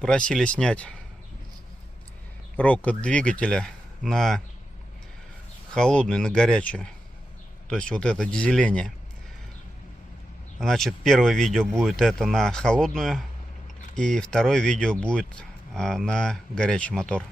Просили снять рокот двигателя на холодную, на горячую. То есть вот это дизеление. Значит, первое видео будет это на холодную, и второе видео будет на горячий мотор.